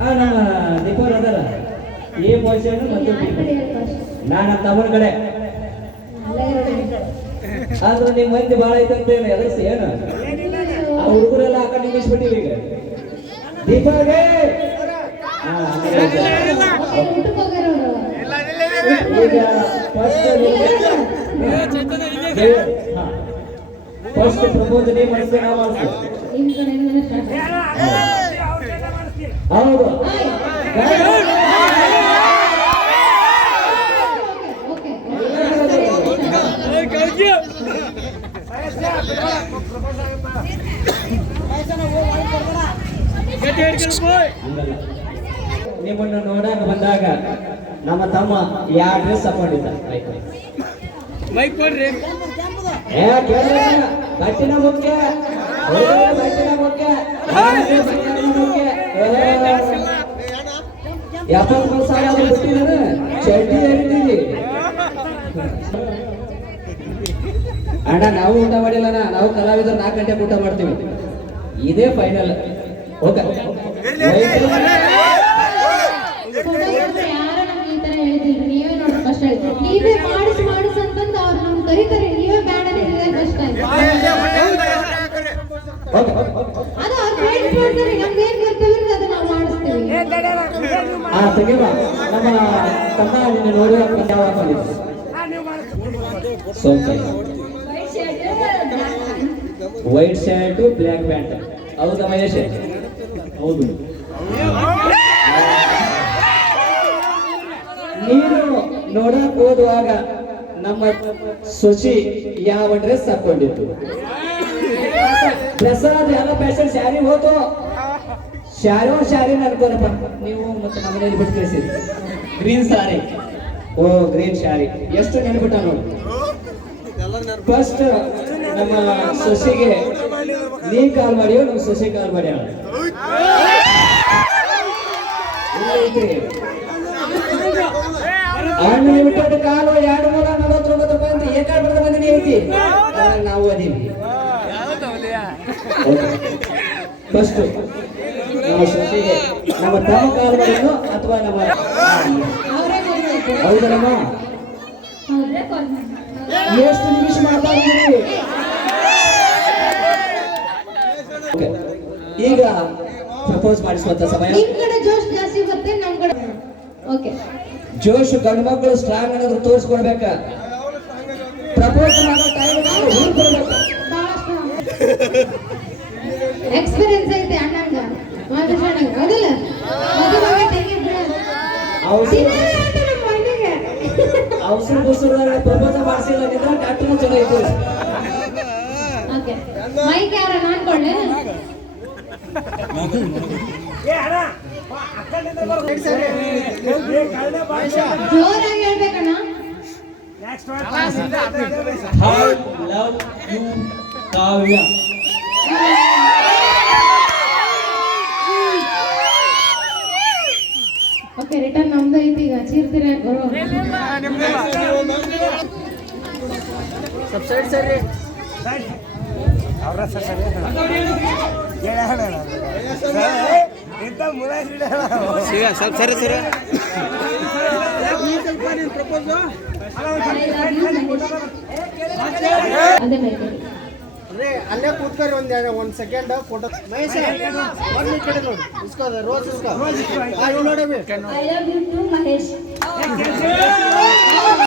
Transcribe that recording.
ನಮ್ಮ ದೀಪೋರ್ ಅದಲ್ಲ ಈ ಪೊಸಿಷನ್ ಮತ್ತು ನಾನು ತಮ್ಮನ ಕಡೆ ಆದ್ರೆ ನಿಮ್ಮ ಮಂದಿ ಭಾಳ ಐತಂತ ಎದರ್ಸಿ ಏನು ಆ ಹುಡುಗರೆಲ್ಲ ಆ ಕಡೆ ನಿಲ್ಲಿಸ್ಬಿಟ್ಟಿವಿ ಈಗ ದೀಪಾಗೆ ಈಗ ಫಸ್ಟ್ ಪ್ರಪೋಸ್ ನೀವು ಮಾಡಿಸ್ತೇವೆ ನಾವು ಮಾಡಿಸ್ತೇವೆ ಹೌದು ನಿಮ್ಮನ್ನು ನೋಡಕ್ ಬಂದಾಗ ನಮ್ಮ ತಮ್ಮ ಯಾವ ಡ್ರೆಸ್ ಹಾಕೊಂಡಿದ್ದ ಮೈಕ್ ಕೊಡ್ರಿ ಬಟ್ಟಿನ ಮುಖ್ಯ ಬಟ್ಟಿನ ಮುಖ್ಯ 73 ಸಾವಿರ ಬಿಟ್ಟಿದ್ದಾನೆ ಚಡ್ಡಿ ಹೇಳ್ತೀವಿ ಅಣ್ಣ ನಾವು ಊಟ ಮಾಡಿಲ್ಲ ನಾವು ಕಲಾವಿದರು 4 ಗಂಟೆಗೆ ಊಟ ಮಾಡ್ತೀವಿ ಇದೇ ಫೈನಲ್ ಓಕೆ ನೀವೇ ಮಾಡಿಸ್ ಅಂತಂದು ಅವ್ರು ನಮ್ಗೆ ಕರೀತಾರೆ ನೀವೇ ಬ್ಯಾಡ ಫಸ್ಟ್ ಅದು ಅವ್ರ ಫ್ರೆಂಡ್ಸ್ ಮಾಡ್ತಾರೆ ನಮ್ಗೆ ಏನ್ ಕರ್ತವ್ಯ ಅದು ನಾವು ಮಾಡಿಸ್ತೀವಿ ನಮ್ಮ ತಮ್ಮ ನಿನ್ನ ನೋಡಿ ಯಾವ ಹಾಕೊಂಡಿದ್ದೆ ವೈಟ್ ಶರ್ಟ್ ಬ್ಲ್ಯಾಕ್ ಪ್ಯಾಂಟ್ ಹೌದಾ ಮಹೇಶ್ ಹೌದು ನೀನು ನೋಡಕ್ ಹೋದುವಾಗ ನಮ್ಮ ಸೊಸಿ ಯಾವ ಡ್ರೆಸ್ ಹಾಕೊಂಡಿತ್ತು ಪ್ರಸಾದ್ ಎಲ್ಲ ಫ್ಯಾಷನ್ ಸ್ಯಾರಿ ಹೋತು ಶಾರಿನ ಅನ್ಕೋನಪ್ಪ ನೀವು ಮತ್ತೆ ನಮ್ಮನೇಲಿ ಬಿಟ್ಟು ಕಳಿಸಿದ್ರಿ ಗ್ರೀನ್ ಸಾರಿ ಓ ಗ್ರೀನ್ ಶಾರಿ ಎಷ್ಟು ನೆನಪಿಟ್ಟ ನೋಡಿ ಫಸ್ಟ್ ನಮ್ಮ ಸೊಸೆಗೆ ನೀ ಕಾಲ್ ಮಾಡಿಯೋ ನಮ್ಮ ಸೊಸೆ ಕಾಲ್ ಮಾಡ್ಯಾಳ ಅನ್ಲಿಮಿಟೆಡ್ ಕಾಲು 249 ರೂಪಾಯಿ ಅಂತ ಏಕಾಗ್ರದ ಬಂದಿನಿ ಐತಿ ನಾವು ಅದೀವಿ ಫಸ್ಟ್ ನಮ್ಮ ಸೊಸೆಗೆ ನಮ್ಮ ತಮ್ಮ ಕಾಲ್ ಮಾಡಿದ್ನು ಅಥವಾ ನಮ್ಮ ಹೌದಲ್ಲಮ್ಮ ಎಷ್ಟು ನಿಮಿಷ ಮಾತಾಡಿದ್ರಿ ಈಗ ಪ್ರಪೋಸ್ ಮಾಡಿಸುವಂತ ಸಮಯ ಜೋಶ್ ಜಾಸ್ತಿ ಬರುತ್ತೆ ನಮ್ ಕಡೆ ಓಕೆ ಜೋಶ್ ಗಂಡು ಮಕ್ಕಳು ಸ್ಟ್ರಾಂಗ್ ಅನ್ನೋದು ತೋರಿಸ್ಕೊಡ್ಬೇಕ ಪ್ರಪೋಸ್ ಮಾಡೋ ಟೈಮ್ ಎಕ್ಸ್ಪೀರಿಯನ್ಸ್ ಐತೆ ಅಣ್ಣಂಗ ಮೊದಲ ಅವಸರ ಪ್ರಪೋಸ್ ಮಾಡಿಸಿಲ್ಲ ಡಾಕ್ಟರ್ ಚಲೋ ಐತಿ ಮೈಕ್ ಯಾರ ಅನ್ಕೊಂಡೆ ಜೋರಾಗಿ ಹೇಳ್ಬೇಕಣ್ಣ love you Kavya okay return ನಮ್ದು ಐತಿ ಈಗ ಚೀರ್ತೀರ ಸಬ್ಸೈಡ್ ಸರಿ ಅವರ ಸರಿ ಇಂತ ಮುಲಾಜಿಡ ಸ್ವಲ್ಪ ಸರಿ ಸರಿ ಪ್ರಪೋಸ್ ಅದೇ ಬೇಕು ಅಲ್ಲೇ ಕೂತ್ಕೊರಿ ಒಂದ್ ಸೆಕೆಂಡ್ ಫೋಟೋ ಮಹೇಶ್ ಒಂದ್ ಕಡೆ ನೋಡಿ ಇಸ್ಕೋ ರೋಜ್ ಇಸ್ಕೋ ನೋಡಿ I love you too Mahesh